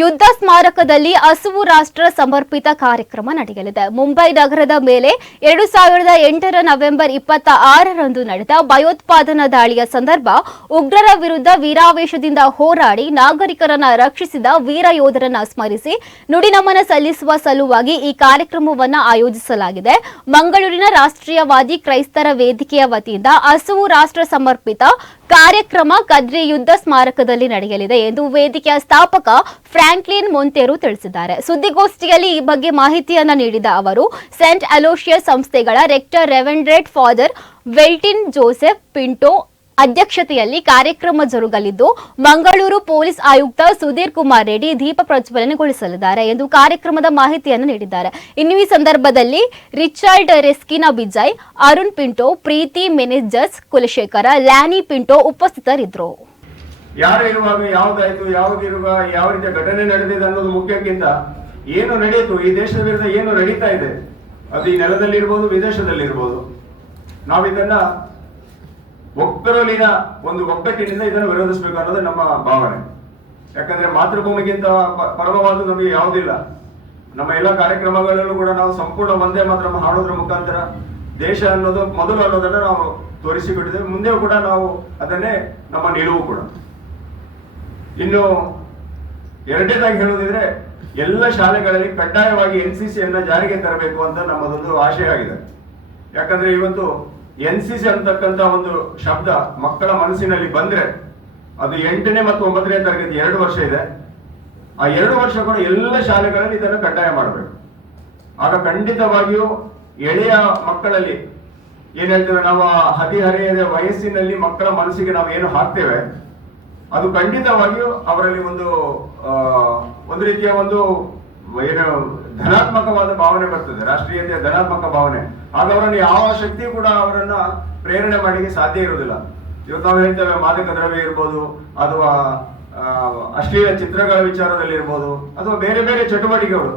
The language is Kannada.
ಯುದ್ಧ ಸ್ಮಾರಕದಲ್ಲಿ ಹಸಿವು ರಾಷ್ಟ್ರ ಸಮರ್ಪಿತ ಕಾರ್ಯಕ್ರಮ ನಡೆಯಲಿದೆ. ಮುಂಬೈ ನಗರದ ಮೇಲೆ 2008 ನವೆಂಬರ್ 26ರಂದು ನಡೆದ ಭಯೋತ್ಪಾದನಾ ದಾಳಿಯ ಸಂದರ್ಭ ಉಗ್ರರ ವಿರುದ್ಧ ವೀರಾವೇಶದಿಂದ ಹೋರಾಡಿ ನಾಗರಿಕರನ್ನ ರಕ್ಷಿಸಿದ ವೀರ ಯೋಧರನ್ನ ಸ್ಮರಿಸಿ ನುಡಿನಮನ ಸಲ್ಲಿಸುವ ಸಲುವಾಗಿ ಈ ಕಾರ್ಯಕ್ರಮವನ್ನು ಆಯೋಜಿಸಲಾಗಿದೆ. ಮಂಗಳೂರಿನ ರಾಷ್ಟ್ರೀಯವಾದಿ ಕ್ರೈಸ್ತರ ವೇದಿಕೆಯ ವತಿಯಿಂದ ಹಸಿವು ರಾಷ್ಟ್ರ ಸಮರ್ಪಿತ ಕಾರ್ಯಕ್ರಮ ಕದ್ರಿ ಯುದ್ಧ ಸ್ಮಾರಕದಲ್ಲಿ ನಡೆಯಲಿದೆ ಎಂದು ವೇದಿಕೆಯ ಸ್ಥಾಪಕ ಫ್ರಾಂಕ್ಲಿನ್ ಮೊಂತೆರೋ ತಿಳಿಸಿದ್ದಾರೆ. ಸುದ್ದಿಗೋಷ್ಠಿಯಲ್ಲಿ ಈ ಬಗ್ಗೆ ಮಾಹಿತಿಯನ್ನ ನೀಡಿದ ಅವರು, ಸೆಂಟ್ ಅಲೋಶಿಯಸ್ ಸಂಸ್ಥೆಗಳ ರೆಕ್ಟರ್ ರೆವೆಂಡ್ರೇಟ್ ಫಾದರ್ ವೆಲ್ಟಿನ್ ಜೋಸೆಫ್ ಪಿಂಟೋ ಅಧ್ಯಕ್ಷತೆಯಲ್ಲಿ ಕಾರ್ಯಕ್ರಮ ಜರುಗಲಿದ್ದು, ಮಂಗಳೂರು ಪೊಲೀಸ್ ಆಯುಕ್ತ ಸುಧೀರ್ ಕುಮಾರ್ ರೆಡ್ಡಿ ದೀಪ ಪ್ರಜ್ವಲನೆಗೊಳಿಸಲಿದ್ದಾರೆ ಎಂದು ಕಾರ್ಯಕ್ರಮದ ಮಾಹಿತಿಯನ್ನು ನೀಡಿದ್ದಾರೆ. ಇನ್ನು ಈ ಸಂದರ್ಭದಲ್ಲಿ ರಿಚರ್ಡ್ ರೆಸ್ಕಿನ ಬಿಜಯ್, ಅರುಣ್ ಪಿಂಟೋ, ಪ್ರೀತಿ ಮೆನೆಜಸ್ ಕುಲಶೇಖರ, ಲ್ಯಾನಿ ಪಿಂಟೋ ಉಪಸ್ಥಿತರಿದ್ದರು. ಯಾರು ಇರುವಾಗ ಯಾವುದಾಯ್ತು, ಯಾವುದಿರುವಾಗ ಯಾವ ರೀತಿಯ ಘಟನೆ ನಡೆದಿದೆ ಅನ್ನೋದು ಮುಖ್ಯಕ್ಕಿಂತ ಏನು ನಡೆಯಿತು, ಈ ದೇಶದ ವಿರುದ್ಧ ಏನು ನಡೀತಾ ಇದೆ, ಅದು ಈ ನೆಲದಲ್ಲಿರ್ಬೋದು, ವಿದೇಶದಲ್ಲಿರ್ಬೋದು, ನಾವಿದನ್ನ ಒಕ್ಕರಲಿನ ಒಂದು ಒಗ್ಗಟ್ಟಿನಿಂದ ಇದನ್ನು ವಿರೋಧಿಸಬೇಕು ಅನ್ನೋದು ನಮ್ಮ ಭಾವನೆ. ಯಾಕಂದ್ರೆ ಮಾತೃಭೂಮಿಗಿಂತ ಪರಮವಾದ ನಮಗೆ ಯಾವುದಿಲ್ಲ. ನಮ್ಮ ಎಲ್ಲ ಕಾರ್ಯಕ್ರಮಗಳಲ್ಲೂ ಕೂಡ ನಾವು ಸಂಪೂರ್ಣ ಒಂದೇ ಮಾತ್ರ ಹಾಡೋದ್ರ ಮುಖಾಂತರ ದೇಶ ಅನ್ನೋದು ಮೊದಲು ಅನ್ನೋದನ್ನ ನಾವು ತೋರಿಸಿಕೊಟ್ಟಿದ್ದೇವೆ. ಮುಂದೆಯೂ ಕೂಡ ನಾವು ಅದನ್ನೇ ನಮ್ಮ ನಿಲುವು ಕೂಡ. ಇನ್ನು ಎರಡನೇದಾಗಿ ಹೇಳೋದಿದ್ರೆ, ಎಲ್ಲ ಶಾಲೆಗಳಲ್ಲಿ ಕಡ್ಡಾಯವಾಗಿ NCC ಜಾರಿಗೆ ತರಬೇಕು ಅಂತ ನಮ್ಮದೊಂದು ಆಶಯ ಆಗಿದೆ. ಯಾಕಂದ್ರೆ ಇವತ್ತು NCC ಅಂತಕ್ಕಂಥ ಒಂದು ಶಬ್ದ ಮಕ್ಕಳ ಮನಸ್ಸಿನಲ್ಲಿ ಬಂದ್ರೆ, ಅದು 8ನೇ ಮತ್ತು 9ನೇ ತರಗತಿ 2 ವರ್ಷ ಇದೆ. ಆ 2 ವರ್ಷ ಕೂಡ ಎಲ್ಲ ಶಾಲೆಗಳಲ್ಲಿ ಇದನ್ನು ಕಡ್ಡಾಯ ಮಾಡಬೇಕು. ಆಗ ಖಂಡಿತವಾಗಿಯೂ ಎಳೆಯ ಮಕ್ಕಳಲ್ಲಿ ಏನ್ ಹೇಳ್ತೇವೆ ನಾವು, ಹದಿಹರೆಯದ ವಯಸ್ಸಿನಲ್ಲಿ ಮಕ್ಕಳ ಮನಸ್ಸಿಗೆ ನಾವು ಏನು ಹಾಕ್ತೇವೆ, ಅದು ಖಂಡಿತವಾಗಿಯೂ ಅವರಲ್ಲಿ ಒಂದು ರೀತಿಯ ಏನು ಧನಾತ್ಮಕವಾದ ಭಾವನೆ ಬರ್ತದೆ, ರಾಷ್ಟ್ರೀಯತೆಯ ಧನಾತ್ಮಕ ಭಾವನೆ. ಆಗ ಅವರನ್ನು ಯಾವ ಶಕ್ತಿಯೂ ಕೂಡ ಅವರನ್ನ ಪ್ರೇರಣೆ ಮಾಡಲಿಕ್ಕೆ ಸಾಧ್ಯ ಇರುವುದಿಲ್ಲ. ಇವತ್ತು ನಾವು ಹೇಳ್ತೇವೆ ಮಾದಕ ದ್ರವ್ಯ ಇರ್ಬೋದು, ಅಥವಾ ಅಶ್ಲೀಲ ಚಿತ್ರಗಳ ವಿಚಾರದಲ್ಲಿ ಇರ್ಬೋದು, ಅಥವಾ ಬೇರೆ ಬೇರೆ ಚಟುವಟಿಕೆಗಳು,